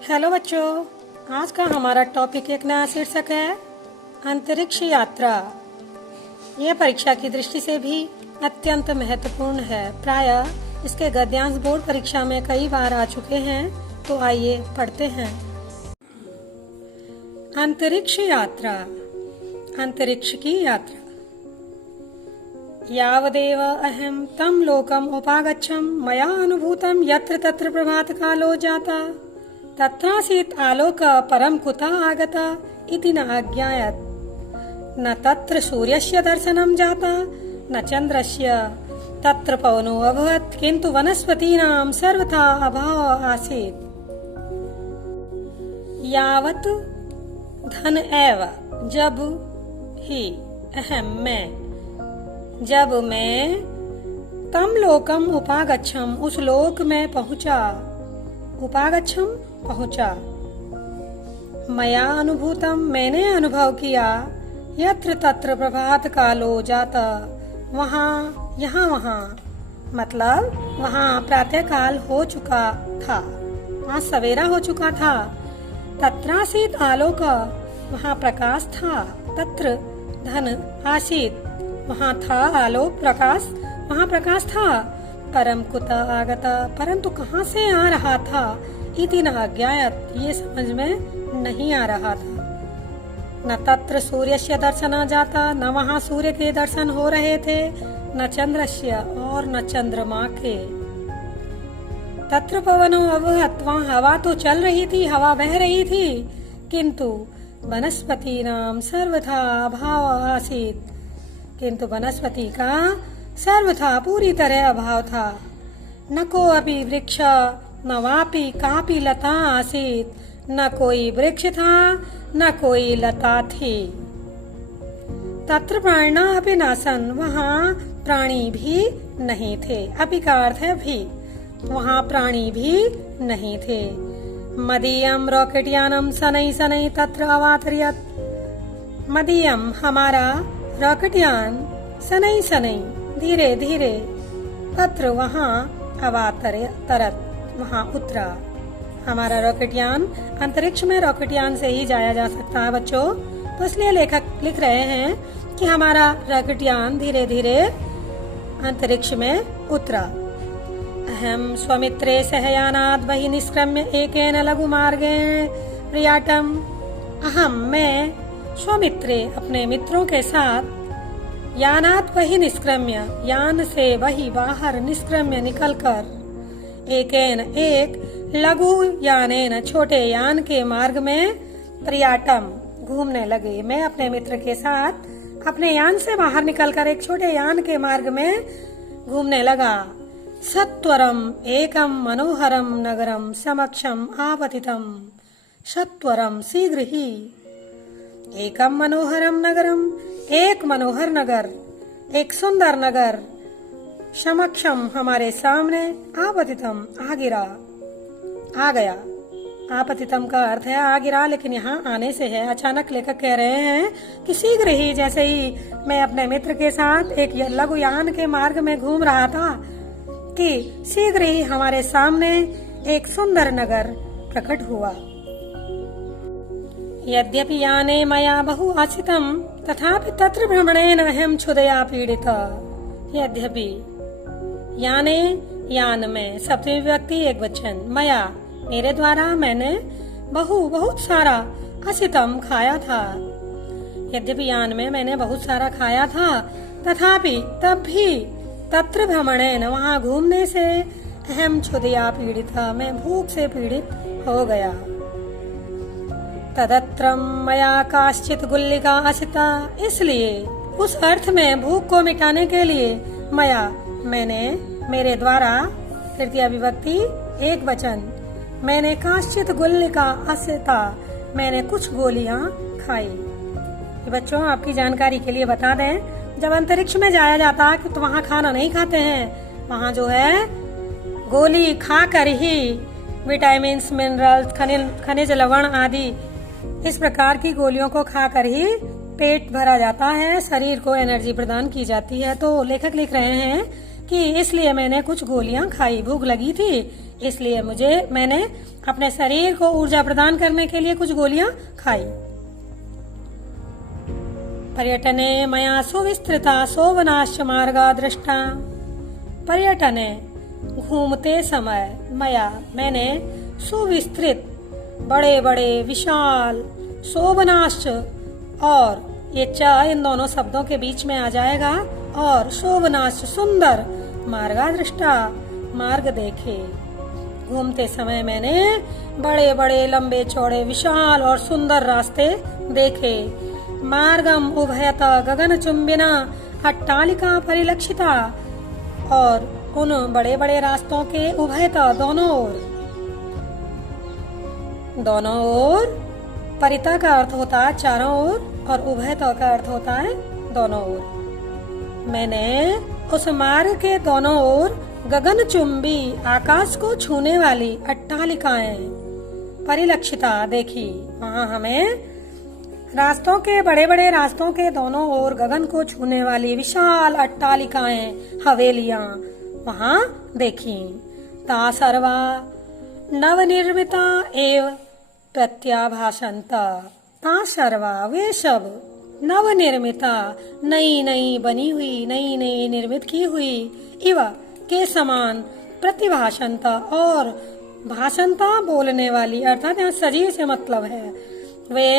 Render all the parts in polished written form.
Hello बच्चों, आज का हमारा टॉपिक एक नया शीर्षक है अंतरिक्ष यात्रा। यह परीक्षा की दृष्टि से भी अत्यंत महत्वपूर्ण है। प्रायः इसके गद्यांश बोर्ड परीक्षा में कई बार आ चुके हैं, तो आइए पढ़ते हैं। अंतरिक्ष यात्रा। अंतरिक्ष की यात्रा। यावदेव अहम तम लोकम उपागच्छम मया अनुभूतम यत्र तत्र प्रभात कालो जाता तत्रासीत् आलोक परम कुतः आगता इति न अज्ञायत। न तत्र सूर्यस्य दर्शनं जाता न चन्द्रस्य तत्र पवनो अभवत् किन्तु वनस्पतीनां सर्वथा अभावः आसीत्। यावत् धन एव जब ही अहम मैं, जब मैं तम लोकम उपागच्छम उस लोक में पहुंचा, उपागच्छम पहुंचा, मया अनुभूतम मैंने अनुभव किया, यत्र तत्र प्रभात कालो जाता वहाँ यहाँ वहाँ, मतलब वहाँ प्रातः काल हो चुका था, वहाँ सवेरा हो चुका था। तत्रासीत आलोक वहाँ प्रकाश था, तत्र धन आसीत वहाँ था आलोक प्रकाश, वहाँ प्रकाश था। परम कुतः आगता परंतु कहाँ से आ रहा था, इति न अज्ञायत ये समझ में नहीं आ रहा था। न तत्र सूर्यस्य दर्शना जाता न वहाँ सूर्य के दर्शन हो रहे थे, न चंद्रस्य और न चंद्रमा के। तत्र पवनो अभवत् वहाँ हवा तो चल रही थी, हवा बह रही थी, किंतु वनस्पतीनां सर्वथा अभाव आसीत्, किंतु वनस्पति का सर्वथा पूरी तरह अभाव था। न कोऽपि वृक्ष न वापि कापि लता आसीत, न कोई वृक्ष था न कोई लता थी। तत्र प्राणिना अपि नासन् वहाँ प्राणी भी नहीं थे, अपि का अर्थ है भी, वहाँ प्राणी भी नहीं थे। मदीयम रॉकेटयानम शनैः शनैः तत्र अवातरयत्, मदीयम हमारा रॉकेटयान शनैः शनैः धीरे धीरे तत्र वहाँ अवातरत वहाँ उतरा। हमारा रॉकेटयान अंतरिक्ष में रॉकेटयान से ही जाया जा सकता है बच्चों, तो इसलिए लेखक लिख रहे हैं कि हमारा रॉकेटयान धीरे धीरे अंतरिक्ष में उतरा। अहम स्वमित्रे सहयानात् बहि निष्क्रम्य एकेन लघु मार्गेण प्रियाटम। अहम मैं स्वमित्रे अपने मित्रों के साथ यानात् बहि निष्क्रम्य यान से बहि बाहर निष्क्रम्य निकलकर एकेन एक लघु यानेन छोटे यान के मार्ग में प्रियाटम घूमने लगे। मैं अपने मित्र के साथ अपने यान से बाहर निकलकर एक छोटे यान के मार्ग में घूमने लगा। सत्वरम एकम मनोहरम नगरम समक्षम आपतितम। सत्वरम शीघ्र ही, एकम मनोहरम नगरम एक मनोहर नगर, एक सुंदर नगर, समक्षम हमारे सामने, आपतितम आ गिरा, आ गया। आपतितम का अर्थ है आ गिरा, लेकिन यहाँ आने से है। अचानक लेखक कह रहे हैं कि शीघ्र ही, जैसे ही मैं अपने मित्र के साथ एक लघु यान के मार्ग में घूम रहा था कि शीघ्र ही हमारे सामने एक सुंदर नगर प्रकट हुआ। यद्यपि याने मया बहु आसितम तथापि तत्र भ्रमणेन अहम क्षुधया पीड़िता। यद्यपि याने यान में सप्तमी विभक्ति एक वचन, मया मेरे द्वारा मैंने बहुत सारा असितम खाया था। यद्यपि यान में मैंने बहुत सारा खाया था, तथापि तब भी तत्र भ्रमणेन वहाँ घूमने से अहम क्षुधया पीड़िता मैं भूख से पीड़ित हो गया। तदत्रम मया काश्चित गुल्लिका असिता, इसलिए उस अर्थ में भूख को मिटाने के लिए मया मैंने मेरे द्वारा तृतीया विभक्ति एक वचन, मैंने काश्चित गुल्लिका असिता मैंने कुछ गोलियां खाई। बच्चों आपकी जानकारी के लिए बता दें, जब अंतरिक्ष में जाया जाता है तो वहाँ खाना नहीं खाते हैं, वहाँ जो है गोली खाकर ही विटामिन्स मिनरल्स खनिज लवण आदि इस प्रकार की गोलियों को खाकर ही पेट भरा जाता है, शरीर को एनर्जी प्रदान की जाती है। तो लेखक लिख रहे हैं कि इसलिए मैंने कुछ गोलियां खाई, भूख लगी थी इसलिए मैंने अपने शरीर को ऊर्जा प्रदान करने के लिए कुछ गोलियां खाई। पर्यटने मया सुविस्तृता शोभनाश्च मार्गा दृष्टा। पर्यटने घूमते समय मैंने सुविस्तृत बड़े बड़े विशाल शोभनाश्च और ये च इन दोनों शब्दों के बीच में आ जाएगा और शोभनाश्च सुंदर मार्गा दृष्टा मार्ग देखे। घूमते समय मैंने बड़े बड़े लंबे चौड़े विशाल और सुंदर रास्ते देखे। मार्गम उभयत गगन चुंबिना अट्टालिका परिलक्षिता। और उन बड़े बड़े रास्तों के उभयत दोनों ओर परिता का अर्थ होता है चारों ओर और उभयता का अर्थ होता है दोनों ओर। मैंने उस मार्ग के दोनों ओर गगनचुंबी आकाश को छूने वाली अट्टालिकाएं परिलक्षिता देखी। वहाँ हमें बड़े बड़े रास्तों के दोनों ओर गगन को छूने वाली विशाल अट्टालिकाएं हवेलियां वहाँ देखी। ता सर्वा नवनिर्मिता एव प्रत्याभासन्ता। ता सर्वा वे सब नवनिर्मिता नई नई बनी हुई नई नई निर्मित की हुई इव के समान प्रतिभाषणता और भाषणता बोलने वाली अर्थात यहाँ सजीव से मतलब है। वे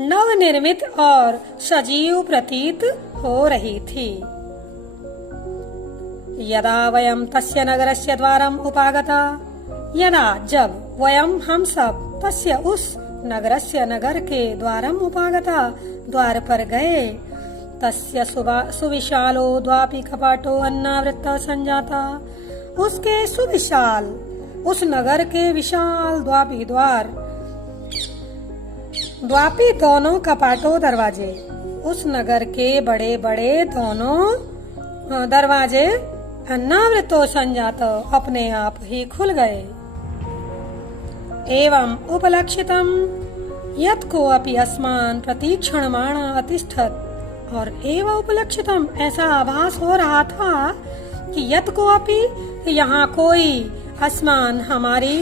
नवनिर्मित और सजीव प्रतीत हो रही थी। यदा वयम तस्य नगरस्य द्वारम उपागता। यदा जब वयम हम सब तस्य उस नगरस्य नगर के द्वारम उपागता द्वार पर गए। तस्य सुविशालो द्वापी कपाटो अन्नावृत संजाता। उसके सुविशाल उस नगर के विशाल द्वापी द्वार द्वापी दोनों कपाटों दरवाजे उस नगर के बड़े बड़े दोनों दरवाजे अन्नावृतो संजात अपने आप ही खुल गए। एवं उपलक्षितम यत् कोऽपि अस्मान् प्रतीक्षणमाणा अतिष्ठत्। और एवं उपलक्षितम ऐसा आभास हो रहा था कि यत् कोऽपि यहाँ कोई अस्मान हमारी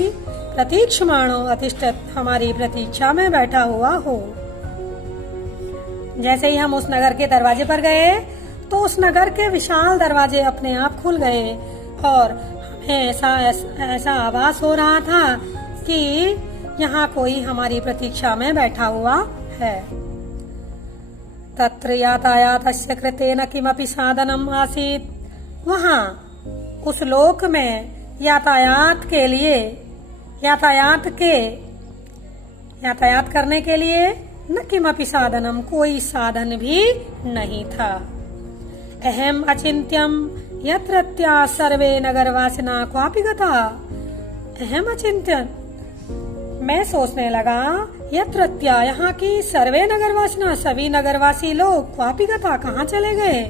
प्रतीक्षमाणो अतिष्ठत् हमारी प्रतीक्षा में बैठा हुआ हो। जैसे ही हम उस नगर के दरवाजे पर गए तो उस नगर के विशाल दरवाजे अपने आप खुल गए और हमें ऐसा आभास हो रहा था कि यहाँ कोई हमारी प्रतीक्षा में बैठा हुआ है। तत्र यातायातस्य कृतेन किमपि साधनम आसीत्। वहाँ उस लोक में यातायात करने के लिए न किमपि साधनम कोई साधन भी नहीं था। अहम अचिंत्यम यत्रत्या सर्वे नगरवासिना क्वापि गता। अहम अचिंत्यन मैं सोचने लगा यत्रत्या यहाँ की सर्वे नगरवासिना सभी नगरवासी लोग क्वापि गता कहाँ चले गए।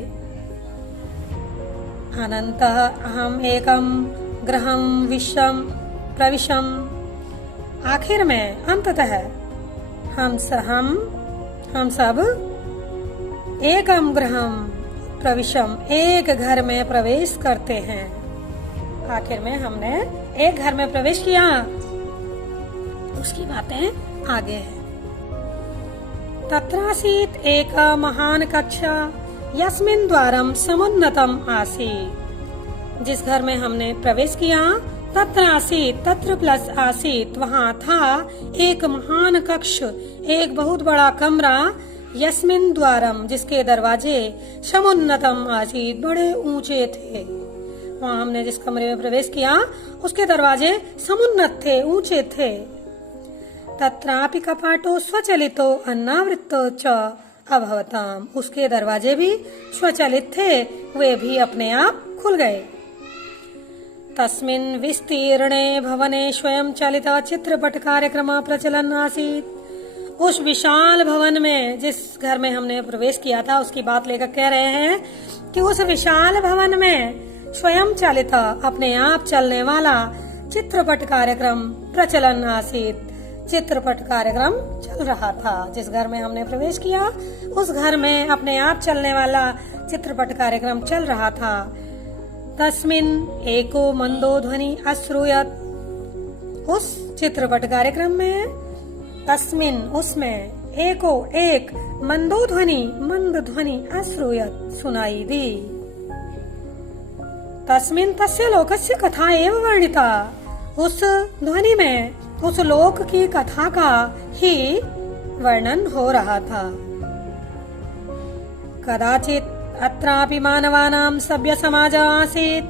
अनन्तः अहम एकम गृहम विश्वम प्रविशम। आखिर में अंततः हम सब एकम गृहम प्रविशम एक घर में प्रवेश करते हैं। आखिर में हमने एक घर में प्रवेश किया। उसकी बातें आगे है। तत्रासीत् एक महान कक्षा यस्मिन् द्वारम समुन्नतम आसीत्। जिस घर में हमने प्रवेश किया तत्र प्लस आसीत् वहाँ था एक महान कक्ष एक बहुत बड़ा कमरा। यस्मिन् द्वारम जिसके दरवाजे समुन्नतम आसीत् बड़े ऊंचे थे। वहाँ हमने जिस कमरे में प्रवेश किया उसके दरवाजे समुन्नत थे ऊंचे थे। तत्रापि कपाटो स्वचलितो अन्नावृत्तो च अभवताम। उसके दरवाजे भी स्वचलित थे वे भी अपने आप खुल गए। तस्मिन् विस्तीर्णे भवने स्वयं चलित चित्रपट कार्यक्रम प्रचलन आसीत्। उस विशाल भवन में जिस घर में हमने प्रवेश किया था उसकी बात लेकर कह रहे हैं कि उस विशाल भवन में स्वयं चालित अपने आप चलने वाला चित्रपट कार्यक्रम प्रचलन आसीत्। चित्रपट कार्यक्रम चल रहा था। जिस घर में हमने प्रवेश किया उस घर में अपने आप चलने वाला चित्रपट कार्यक्रम चल रहा था। तस्मिन् एको मंदो ध्वनि अश्रूयत। उस चित्रपट कार्यक्रम में तस्मिन् उसमें एको एक मंदो ध्वनि मंद ध्वनि अश्रूयत सुनाई दी। तस्मिन् तस्य लोकस्य कथा एव वर्णिता। उस ध्वनि में उस लोक की कथा का ही वर्णन हो रहा था। कदाचित अत्रापि मानवानां सभ्य समाज आसीत्।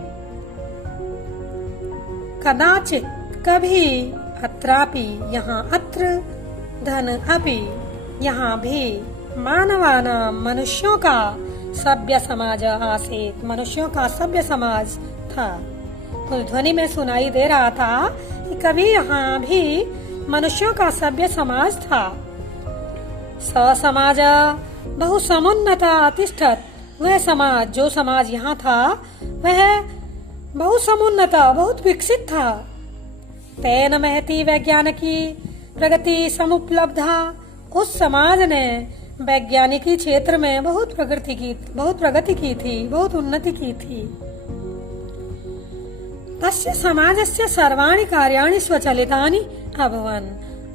कदाचित कभी, अत्रापि यहाँ अत्र, धन अपि यहाँ भी, मानवानां मनुष्यों का सभ्य समाज आसीत्, मनुष्यों का सभ्य समाज था। उस ध्वनि में सुनाई दे रहा था कि कभी यहाँ भी मनुष्यों का सभ्य समाज था। स समाज बहु समुन्नता तिष्ठत। वह समाज, जो समाज यहाँ था, वह बहु समुन्नता, बहुत विकसित था। तेन महती वैज्ञानिकी प्रगति समुपलब्धा। उस समाज ने वैज्ञानिकी क्षेत्र में बहुत प्रगति की थी, बहुत उन्नति की थी। तस्य समाजस्य सर्वाणि कार्याणि स्वचलितानि अभवन्।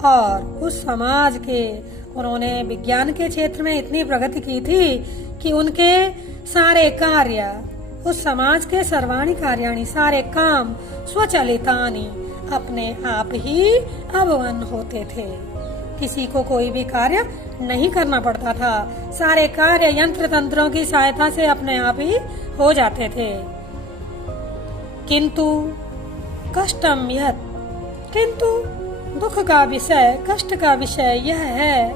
और उस समाज के, उन्होंने विज्ञान के क्षेत्र में इतनी प्रगति की थी कि उनके सारे कार्य, उस समाज के सर्वाणि कार्याणि, सारे काम स्वचलितानि, अपने आप ही अभवन् होते थे। किसी को कोई भी कार्य नहीं करना पड़ता था। सारे कार्य यंत्र तंत्रों की सहायता से अपने आप ही हो जाते थे। किंतु कष्टम यत्, किंतु दुख का विषय, कष्ट का विषय यह है,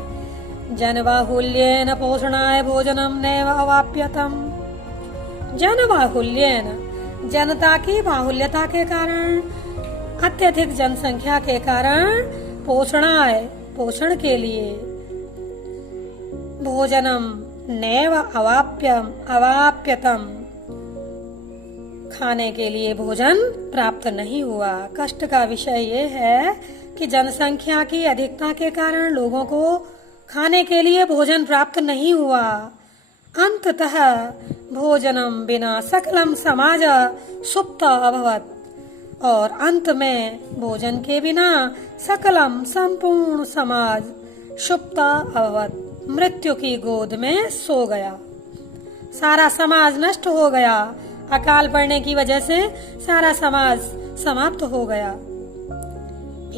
जनबाहुल्येन पोषणाय भोजनम नैव अवाप्यतम। जनबाहुल्येन, जनता की बाहुल्यता के कारण, अत्यधिक जनसंख्या के कारण, पोषणाय, पोषण के लिए, भोजनम नैव अवाप्यतम, खाने के लिए भोजन प्राप्त नहीं हुआ। कष्ट का विषय ये है कि जनसंख्या की अधिकता के कारण लोगों को खाने के लिए भोजन प्राप्त नहीं हुआ। अंततः भोजनम बिना सकलम समाज सुप्त अभवत्। और अंत में भोजन के बिना सकलम, संपूर्ण समाज सुप्त अभवत्, मृत्यु की गोद में सो गया। सारा समाज नष्ट हो गया। अकाल पड़ने की वजह से सारा समाज समाप्त हो गया।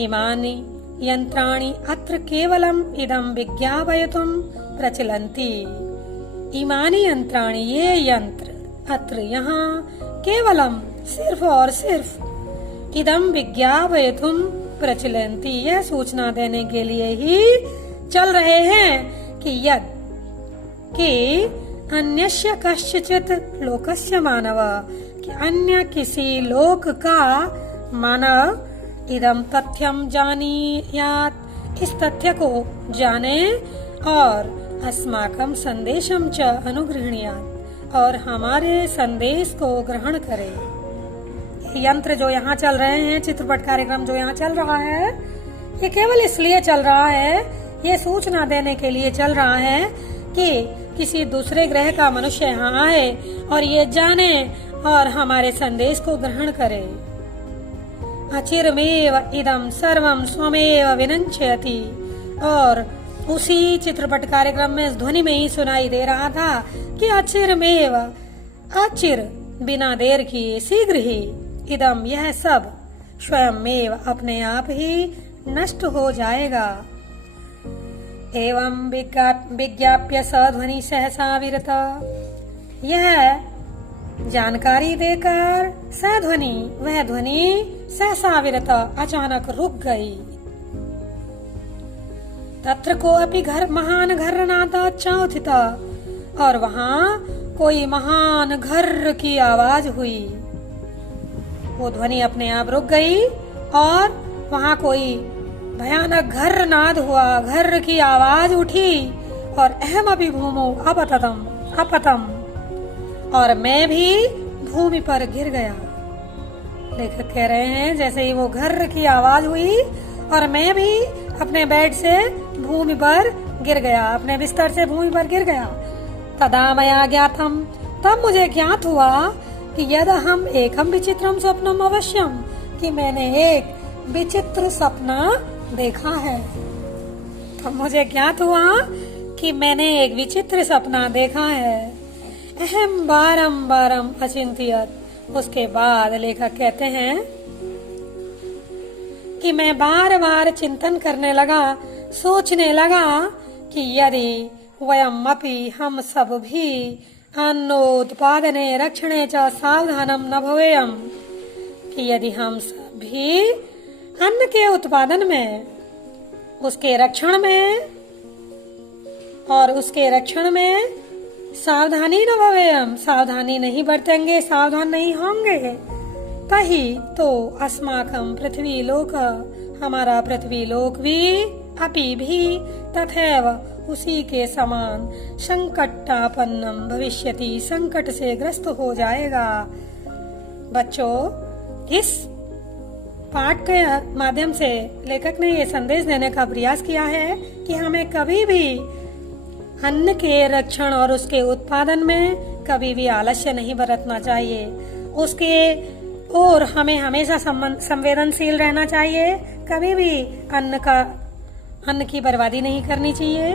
इमानि यंत्राणि अत्र केवलम इदं विज्ञापयितुं प्रचलन्ति। इमानि यंत्राणि, ये यंत्र, अत्र यहाँ, केवलम, सिर्फ और सिर्फ, इदं विज्ञापयितुं प्रचलन्ति, यह सूचना देने के लिए ही चल रहे हैं कि यद, कि अन्यस्य कस्यचित् लोकस्य मानव, कि अन्य किसी लोक का मानव, इदं तथ्यम जानीयात्, इस तथ्य को जाने, और अस्माकं संदेशम च अनुगृह्णीयात्, और हमारे संदेश को ग्रहण करे। यंत्र जो यहाँ चल रहे हैं, चित्रपट कार्यक्रम जो यहाँ चल रहा है, ये केवल इसलिए चल रहा है, ये सूचना देने के लिए चल रहा है कि किसी दूसरे ग्रह का मनुष्य यहाँ आए और ये जाने और हमारे संदेश को ग्रहण करे। अचिरमेव इदं सर्वं स्वमेव विनश्यति। और उसी चित्रपट कार्यक्रम में इस ध्वनि में ही सुनाई दे रहा था कि अचिरमेव, अचिर, बिना देर किए, शीघ्र ही, इदम, यह सब, स्वयमेव, अपने आप ही नष्ट हो जाएगा। एवं विज्ञाप्य स ध्वनि सहसा विरत। यह जानकारी देकर स ध्वनि, वह ध्वनि सहसा विरत, अचानक रुक गई। तत्र कोऽपि महान घर्रनाद चौथित। और वहाँ कोई महान घर्र की आवाज हुई। वो ध्वनि अपने आप रुक गई और वहाँ कोई भयानक घर्र नाद हुआ, घर्र की आवाज उठी। और अहम अभी भूमो अपतम, और मैं भी भूमि पर गिर गया। लेखक कह रहे हैं जैसे ही वो घर्र की आवाज हुई और मैं भी अपने बेड से भूमि पर गिर गया, अपने बिस्तर से भूमि पर गिर गया। तदा मया ज्ञातम, तब मुझे ज्ञात हुआ कि यदहम एकम विचित्रम स्वप्नम अवश्यम, कि मैंने एक विचित्र सपना देखा है। तो मुझे ज्ञात हुआ कि मैंने एक विचित्र सपना देखा है। अहम बारम बारम अचिंत्यत। उसके बाद लेखक कहते हैं कि मैं बार बार चिंतन करने लगा, सोचने लगा कि यदि वयम अपि, हम सब भी अन्नोत्पादने रक्षणे च सावधानम न भवेयम, कि यदि हम सब भी अन्न के उत्पादन में, उसके रक्षण में और उसके रक्षण में सावधानी न भवेयम, सावधानी नहीं बरतेंगे, सावधान नहीं होंगे, तही तो अस्माकं पृथ्वी लोक, हमारा पृथ्वी लोक भी, अपि भी, तथैव उसी के समान संकटापन्नम भविष्यति, संकट से ग्रस्त हो जाएगा। बच्चों, इस पाठ के माध्यम से लेखक ने ये संदेश देने का प्रयास किया है कि हमें कभी भी अन्न के रक्षण और उसके उत्पादन में कभी भी आलस्य नहीं बरतना चाहिए। उसके और हमें हमेशा संवेदनशील रहना चाहिए। कभी भी अन्न की बर्बादी नहीं करनी चाहिए।